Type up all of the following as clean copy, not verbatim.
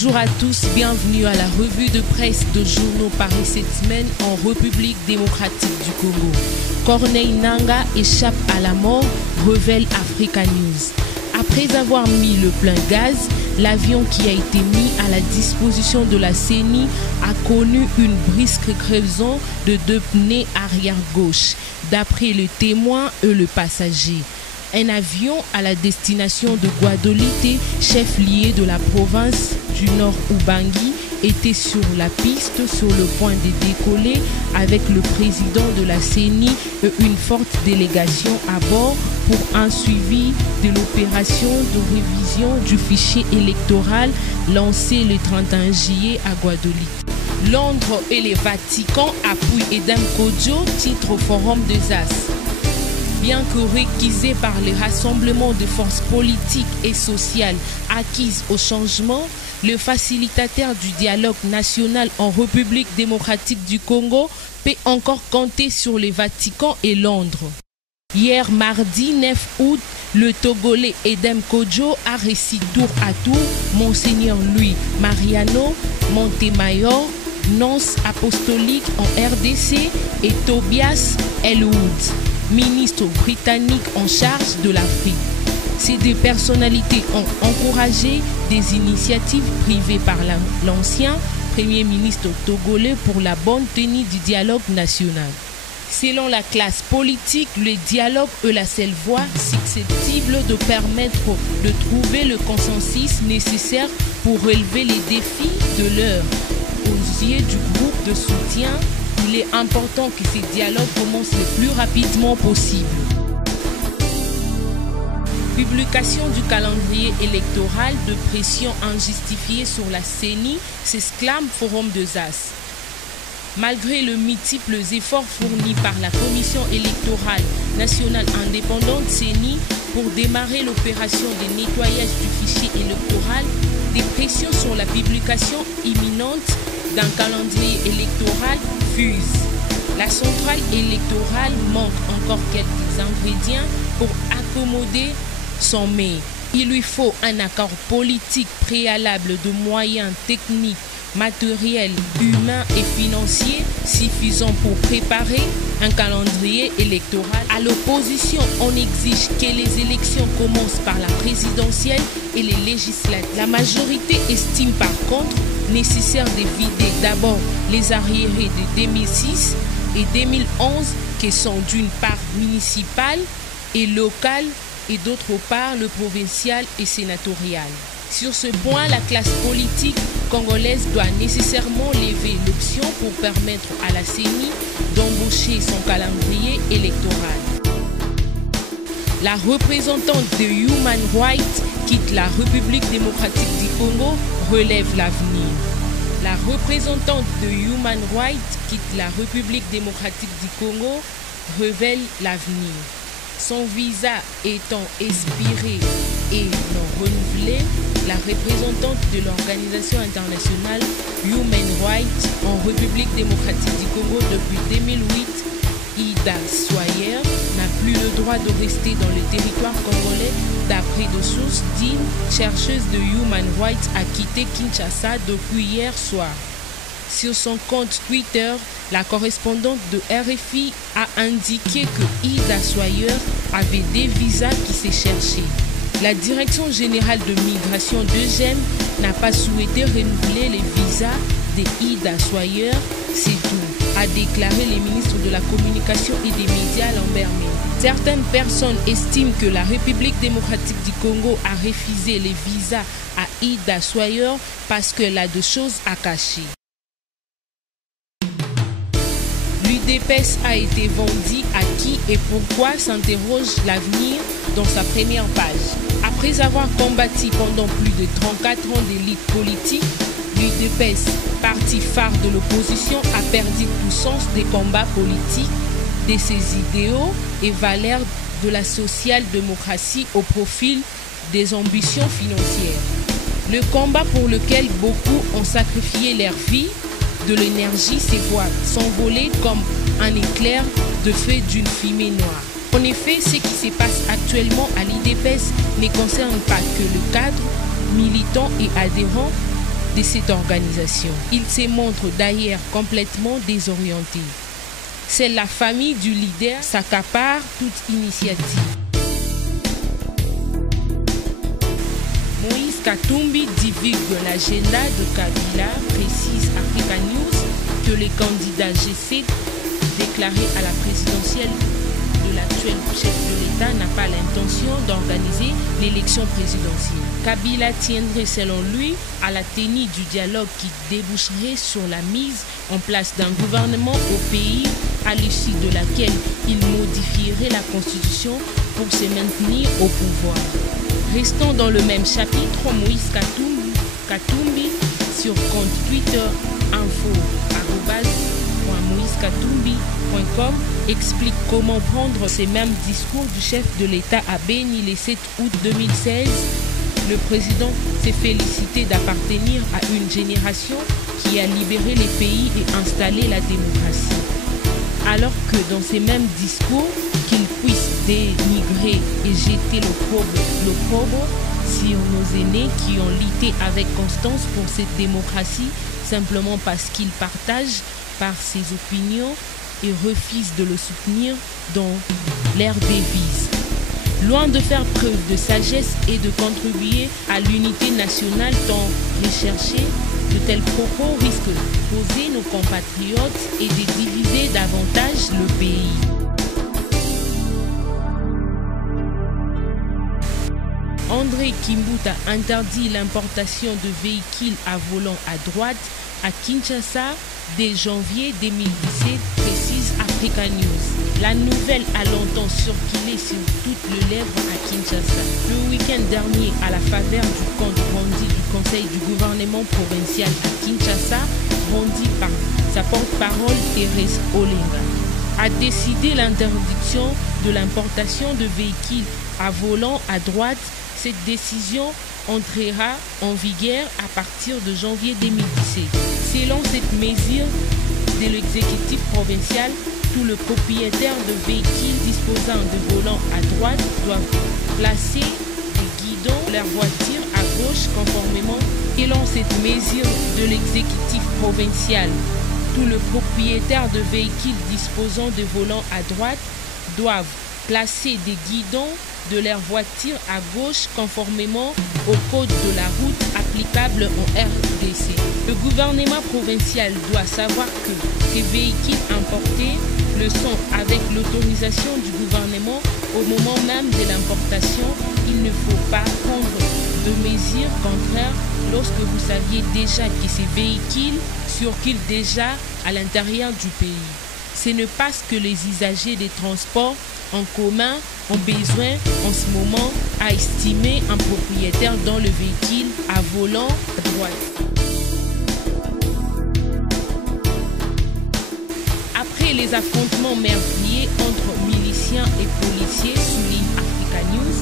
Bonjour à tous, bienvenue à la revue de presse de journaux paris cette semaine en République démocratique du Congo. Corneille Nangaa échappe à la mort, révèle Africa News. Après avoir mis le plein gaz, l'avion qui a été mis à la disposition de la CENI a connu une brusque crevaison de deux pneus arrière gauche, d'après le témoin et le passager. Un avion à la destination de Guadolite, chef-lieu de la province du Nord Ubangi, était sur la piste sur le point de décoller avec le président de la CENI et une forte délégation à bord pour un suivi de l'opération de révision du fichier électoral lancée le 31 juillet à Guadolite. Londres et le Vatican appuient Edem Kodjo, titre au Forum des As. Bien que réquisé par les rassemblements de forces politiques et sociales acquises au changement, le facilitateur du dialogue national en République démocratique du Congo peut encore compter sur le Vatican et Londres. Hier mardi 9 août, le Togolais Edem Kodjo a reçu tour à tour Monseigneur Louis Mariano Montemayor, nonce apostolique en RDC, et Tobias Elwood, ministre britannique en charge de l'Afrique. Ces deux personnalités ont encouragé des initiatives privées par l'ancien Premier ministre togolais pour la bonne tenue du dialogue national. Selon la classe politique, le dialogue est la seule voie susceptible de permettre de trouver le consensus nécessaire pour relever les défis de l'heure. Aux yeux du groupe de soutien, il est important que ces dialogues commencent le plus rapidement possible. Publication du calendrier électoral, de pression injustifiée sur la CENI, s'exclame Forum des As. Malgré les multiples efforts fournis par la Commission électorale nationale indépendante CENI pour démarrer l'opération de nettoyage du fichier électoral, des pressions sur la publication imminente d'un calendrier électoral fusent. La centrale électorale manque encore quelques ingrédients pour accommoder son mail. Il lui faut un accord politique préalable de moyens techniques, matériels, humains et financiers suffisants pour préparer un calendrier électoral. À l'opposition, on exige que les élections commencent par la présidentielle et les législatives. La majorité estime par contre nécessaire de vider d'abord les arriérés de 2006 et 2011 qui sont d'une part municipales et locales et d'autre part le provincial et sénatorial. Sur ce point, la classe politique congolaise doit nécessairement lever l'option pour permettre à la CENI d'embaucher son calendrier électoral. La représentante de Human Rights quitte la République démocratique du Congo, relève l'avenir. La représentante de Human Rights quitte la République démocratique du Congo, révèle l'avenir. Son visa étant expiré et non renouvelé, la représentante de l'organisation internationale Human Rights en République démocratique du Congo depuis 2008, Ida Sawyer, n'a plus le droit de rester dans le territoire congolais d'après des sources dignes. Chercheuse de Human Rights a quitté Kinshasa depuis hier soir. Sur son compte Twitter, la correspondante de RFI a indiqué que Ida Sawyer avait des visas qui s'est cherchés. La Direction générale de migration d'EGEM n'a pas souhaité renouveler les visas de Ida Sawyer, c'est tout, a déclaré le ministre de la Communication et des Médias Lambert Mende. Certaines personnes estiment que la République démocratique du Congo a refusé les visas à Ida Sawyer parce qu'elle a des choses à cacher. L'UDPS a été vendu à qui et pourquoi, s'interroge l'avenir dans sa première page. Après avoir combattu pendant plus de 34 ans d'élite politique, l'UDPS, parti phare de l'opposition, a perdu tout sens des combats politiques, de ses idéaux et valeurs de la social-démocratie au profil des ambitions financières. Le combat pour lequel beaucoup ont sacrifié leur vie, de l'énergie, se voit s'envoler comme un éclair de feu d'une fumée noire. En effet, ce qui se passe actuellement à l'UDPS ne concerne pas que le cadre, militant et adhérent de cette organisation. Il se montre d'ailleurs complètement désorienté. C'est la famille du leader s'accapare toute initiative. Moïse Katumbi divulgue l'agenda de Kabila, précise Africa News que le candidat G7 déclaré à la présidentielle de l'actuel chef de l'État n'a pas l'intention d'organiser l'élection présidentielle. Kabila tiendrait selon lui à la tenue du dialogue qui déboucherait sur la mise en place d'un gouvernement au pays à l'issue de laquelle il modifierait la constitution pour se maintenir au pouvoir. Restons dans le même chapitre, Moïse Katumbi sur compte Twitter info@moisekatumbi.com explique comment prendre ces mêmes discours du chef de l'État à Béni le 7 août 2016. Le président s'est félicité d'appartenir à une génération qui a libéré les pays et installé la démocratie. Alors que dans ces mêmes discours, qu'il puisse dénigrer et jeter l'opprobre sur nos aînés qui ont lutté avec constance pour cette démocratie simplement parce qu'ils partagent par ses opinions et refusent de le soutenir dans leur devise. Loin de faire preuve de sagesse et de contribuer à l'unité nationale tant recherchée, de tels propos risquent d'opposer nos compatriotes et de diviser davantage le pays. André Kimbuta interdit l'importation de véhicules à volant à droite à Kinshasa dès janvier 2017, précise Africa News. La nouvelle a longtemps circulé sur toutes les lèvres à Kinshasa. Le week-end dernier, à la faveur du compte rendu du Conseil du gouvernement provincial à Kinshasa, rendu par sa porte-parole Thérèse Olenga, a décidé l'interdiction de l'importation de véhicules à volant à droite. Cette décision entrera en vigueur à partir de janvier 2017. Selon cette mesure de l'exécutif provincial, tous les propriétaires de véhicules disposant de volants à droite doivent placer des guidons de leur voiture à gauche conformément. Selon cette mesure de l'exécutif provincial, tous les propriétaires de véhicules disposant de volants à droite doivent placer des guidons de leur voiture à gauche conformément au code de la route applicable en RDC. Le gouvernement provincial doit savoir que ces véhicules importés le sont avec l'autorisation du gouvernement au moment même de l'importation. Il ne faut pas prendre de mesures contraires lorsque vous saviez déjà que ces véhicules circulent déjà à l'intérieur du pays. Ce n'est pas ce que les usagers des transports en commun ont besoin en ce moment à estimer un propriétaire dans le véhicule à volant à droite. Après les affrontements meurtriers entre miliciens et policiers, souligne Africa News,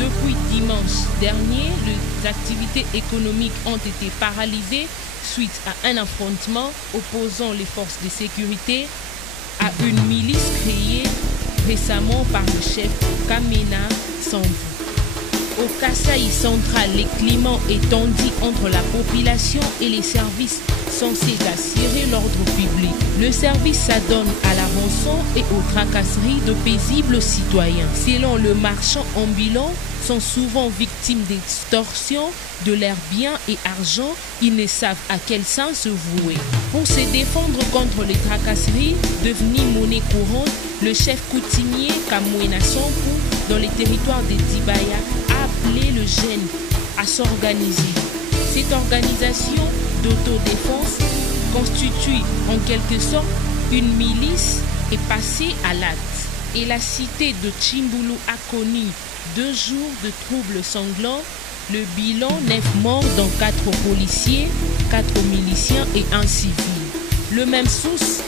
depuis dimanche dernier, les activités économiques ont été paralysées suite à un affrontement opposant les forces de sécurité à une milice créée récemment par le chef Kamena Sambu. Au Kasaï central, le climat est tendu entre la population et les services censés assurer l'ordre public. Le service s'adonne à la rançon et aux tracasseries de paisibles citoyens. Selon le marchand ambulant, sont souvent victimes d'extorsion de leurs biens et argent. Ils ne savent à quel sens se vouer. Pour se défendre contre les tracasseries devenues monnaie courante, le chef coutumier Kamwena Sambu, dans les territoires de Dibaya, a appelé le jeune à s'organiser. Cette organisation d'autodéfense constitue en quelque sorte une milice et passée à l'acte. et la cité de Chimbulu a connu 2 jours de troubles sanglants. Le bilan, 9 morts dont 4 policiers, 4 miliciens et 1 civil. Les mêmes sources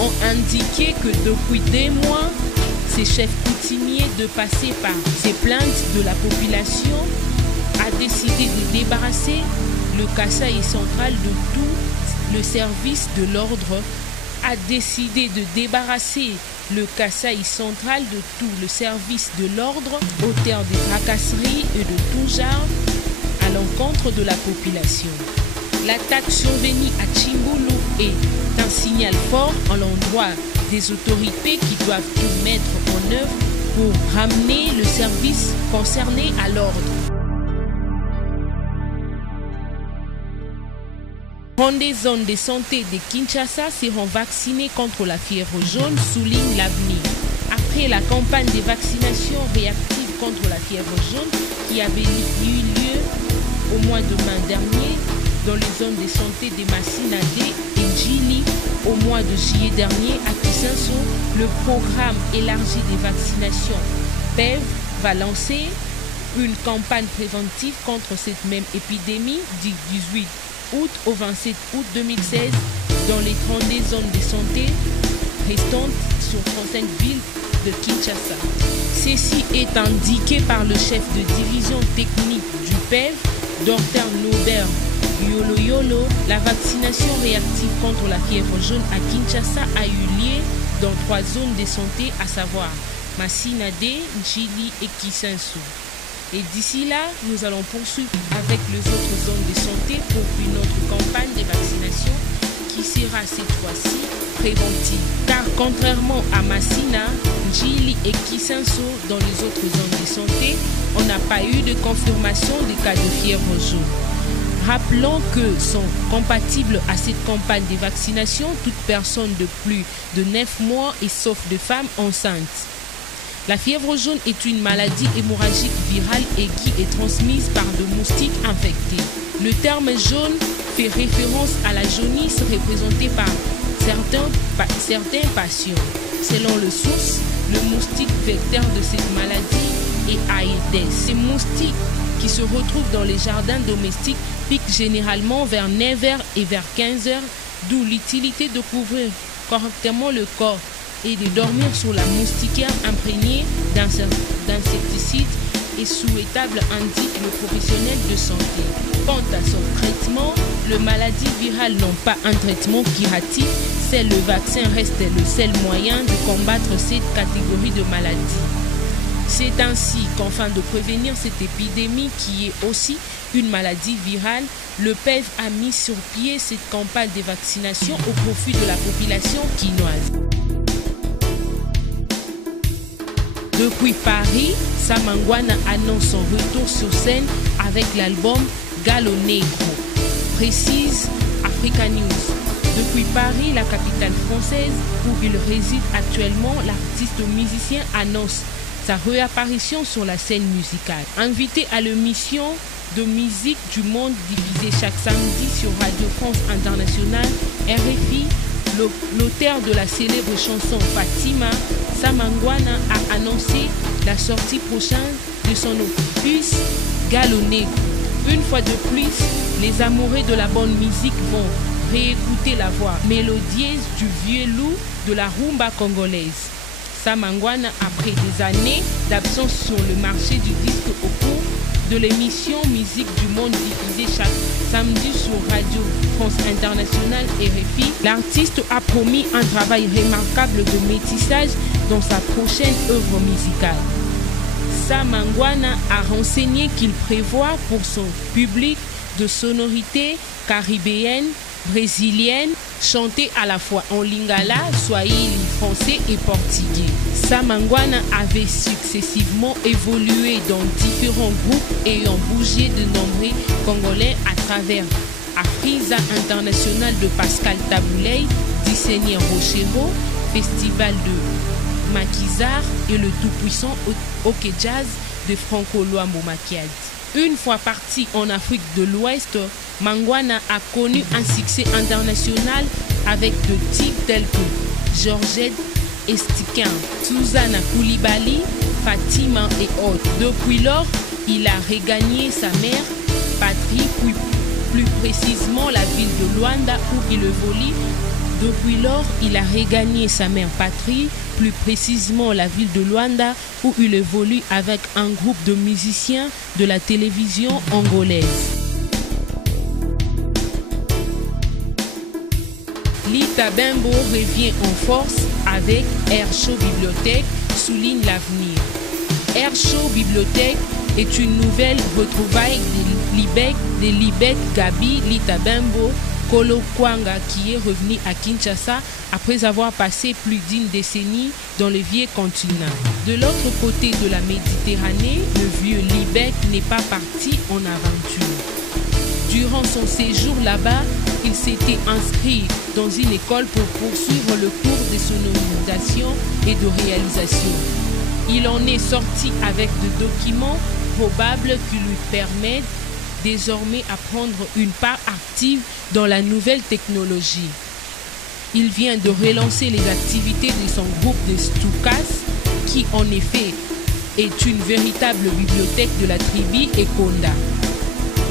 ont indiqué que depuis des mois, ces chefs coutumiers, de passer par ces plaintes de la population, a décidé de débarrasser le Kasaï central de tout le service de l'ordre, a décidé de débarrasser le Kasaï central de tout le service de l'ordre, auteur des tracasseries et de tout genre à l'encontre de la population. L'attaque survenue à Chimbulu est un signal fort en l'endroit des autorités qui doivent tout mettre en œuvre pour ramener le service concerné à l'ordre. Des zones de santé de Kinshasa seront vaccinées contre la fièvre jaune, souligne l'avenir. Après la campagne de vaccination réactive contre la fièvre jaune qui avait eu lieu au mois de mai dernier dans les zones de santé de Massinade et Njili au mois de juillet dernier à Kisenso, le programme élargi de vaccination PEV va lancer une campagne préventive contre cette même épidémie du 18 août au 27 août 2016 dans les 32 zones de santé restantes sur 35 villes de Kinshasa. Ceci est indiqué par le chef de division technique du PEV, Dr Norbert Yolo. La vaccination réactive contre la fièvre jaune à Kinshasa a eu lieu dans 3 zones de santé, à savoir Massinade, Njili et Kisenso. Et d'ici là, nous allons poursuivre avec les autres zones de santé pour une autre campagne de vaccination qui sera cette fois-ci préventive. Car contrairement à Massina, Njili et Kisenso, dans les autres zones de santé, on n'a pas eu de confirmation de cas de fièvre jaune. Rappelons que sont compatibles à cette campagne de vaccination toute personne de plus de 9 mois et sauf de femmes enceintes. La fièvre jaune est une maladie hémorragique virale et qui est transmise par de moustiques infectés. Le terme jaune fait référence à la jaunisse représentée par certains patients. Selon le source, le moustique vecteur de cette maladie est Aedes. Ces moustiques qui se retrouvent dans les jardins domestiques piquent généralement vers 9h et vers 15h, d'où l'utilité de couvrir correctement le corps et de dormir sur la moustiquaire imprégnée d'insecticides est souhaitable, indique le professionnel de santé. Quant à son traitement, les maladies virales n'ont pas un traitement curatif, seul le vaccin reste le seul moyen de combattre cette catégorie de maladies. C'est ainsi qu'afin de prévenir cette épidémie qui est aussi une maladie virale, le PEV a mis sur pied cette campagne de vaccination au profit de la population quinoise. Depuis Paris, Samangwana annonce son retour sur scène avec l'album Gallo Negro, précise Africa News. Depuis Paris, la capitale française où il réside actuellement, l'artiste musicien annonce sa réapparition sur la scène musicale. Invité à l'émission de musique du monde diffusée chaque samedi sur Radio France Internationale, RFI, l'auteur de la célèbre chanson Fatima, Samangwana, a annoncé la sortie prochaine de son opus Gallo Negro. Une fois de plus, les amoureux de la bonne musique vont réécouter la voix mélodieuse du vieux loup de la rumba congolaise. Samangwana, après des années d'absence sur le marché du disque au cours de l'émission Musique du Monde diffusée chaque samedi sur Radio France Internationale RFI, l'artiste a promis un travail remarquable de métissage dans sa prochaine œuvre musicale. Samangwana a renseigné qu'il prévoit pour son public de sonorités caribéennes, brésiliennes, chantées à la fois en lingala, swahili, français et portugais. Samangwana avait successivement évolué dans différents groupes ayant bougé de nombreux Congolais à travers Afriza International de Pascal Tabouley, Dissénier Rochero, Festival de Maquisard et le tout-puissant OK Jazz de Franco Luambo Makiadi. Une fois parti en Afrique de l'Ouest, Mangwana a connu un succès international avec des titres tels que Georgette, Estiquin, Susanna Koulibaly, Fatima et autres. Depuis lors, il a regagné sa mère patrie, puis plus précisément la ville de Luanda où il évolue. Depuis lors, il a regagné sa mère patrie, plus précisément la ville de Luanda où il évolue avec un groupe de musiciens de la télévision angolaise. Lita Bembo revient en force avec Air Show Bibliothèque, souligne l'avenir. Air Show Bibliothèque est une nouvelle retrouvaille de Libet Gabi Lita Bembo Kolo Kwanga qui est revenu à Kinshasa après avoir passé plus d'une décennie dans le vieux continent. De l'autre côté de la Méditerranée, le vieux Libet n'est pas parti en aventure. Durant son séjour là-bas, il s'était inscrit dans une école pour poursuivre le cours de sonorisation et de réalisation. Il en est sorti avec des documents probables qui lui permettent désormais à prendre une part active dans la nouvelle technologie. Il vient de relancer les activités de son groupe de Stukas, qui en effet est une véritable bibliothèque de la tribu Ekonda.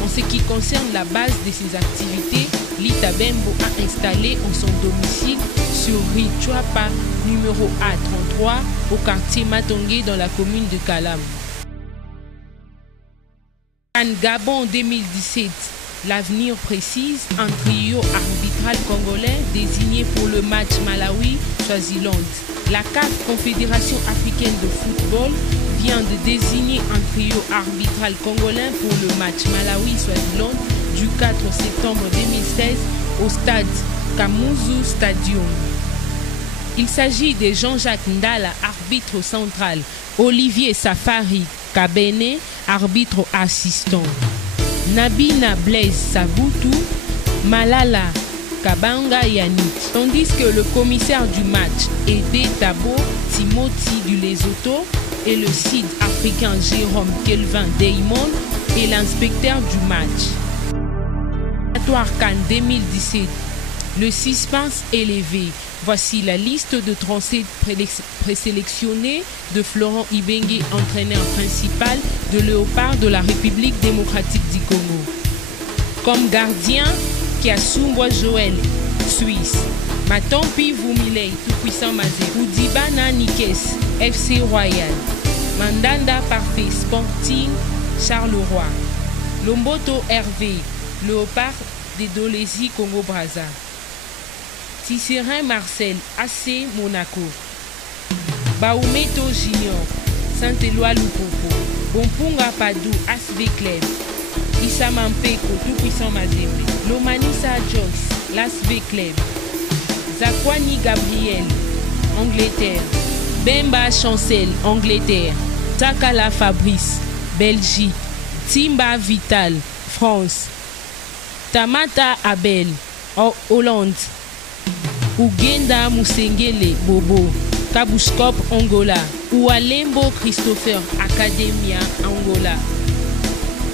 En ce qui concerne la base de ses activités, Lita Bembo a installé en son domicile sur rue Chouapa, numéro A33, au quartier Matongé dans la commune de Kalam. En Gabon 2017, l'avenir précise un trio arbitral congolais désigné pour le match Malawi-Swaziland. La CAF, Confédération africaine de football, vient de désigner un trio arbitral congolais pour le match Malawi-Swaziland du 4 septembre 2016 au stade Kamuzu Stadium. Il s'agit de Jean-Jacques Ndala, arbitre central, Olivier Safari Kabene, arbitre assistant, Nabina Blaise Sabutu, Malala Kabanga Yannick. Tandis que le commissaire du match est Tabo Timothy du Lesotho et le site africain Jérôme Kelvin Daymond est l'inspecteur du match. Cannes 2017. Le suspense élevé. Voici la liste de 37 présélectionnés de Florent Ibenge, entraîneur principal de Léopard de la République démocratique du Congo. Comme gardien, Kiasumbwa Joël, Suisse. Matompi Vumilei, tout-puissant Mazé. Oudibana Nikes, FC Royal. Mandanda Parfait, Sporting, Charleroi. Lomboto Hervé, Léopard de Dolésie, Congo-Brazza. Tisserin Marcel, AC Monaco. Baumeto Junior, Saint-Éloi Lupopo. Bompunga Padou, ASV Club. Issa Mampeko, tout-puissant Mazembe. Lomanisa Joyce, l'ASV Club. Zakwani Gabriel, Angleterre. Bemba Chancel, Angleterre. Takala Fabrice, Belgique. Timba Vital, France. Tamata Abel, Hollande. Ugenda Musengele Bobo, Kabuskop Angola. Oualembo Christopher, Academia Angola.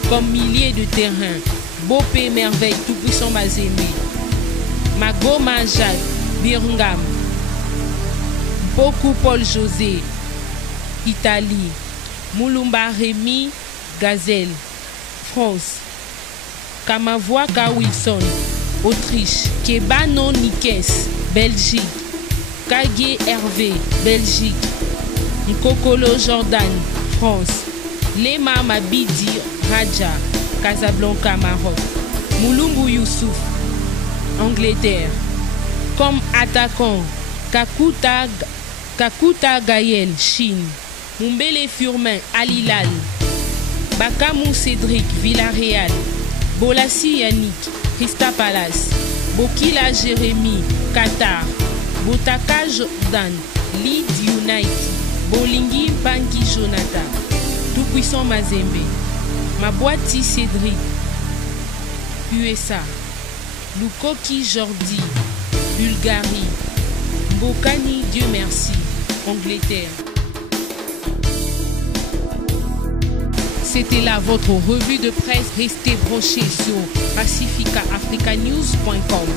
Comme milliers de terrains, Bopé Merveille, tout-puissant Mazembe. Magoma Jacques, Birmingham. Boku Paul José, Italie. Moulumba Rémi, Gazelle, France. Kamavoaka Wilson, Autriche. Kebano Nikes, Belgique. Kage Hervé, Belgique. Nkokolo Jordan, France. Lema Mabidi Raja, Casablanca, Maroc. Moulumbu Youssouf, Angleterre. Comme attaquant, Kakuta Gaël, Chine. Mumbele Furman, Alilal. Bakamou Cédric, Villarreal. Bolassi Yannick, Christa Palace. Bokila Jérémy, Qatar. Botaka Jordan, Leeds United. Bolingi Banki Jonathan, tout-puissant Mazembe. Mabwati Cédric, USA. Lukoki Jordi, Bulgarie. Mbokani Dieu merci, Angleterre. C'était là votre revue de presse. Restez branchés sur pacificaafricanews.com.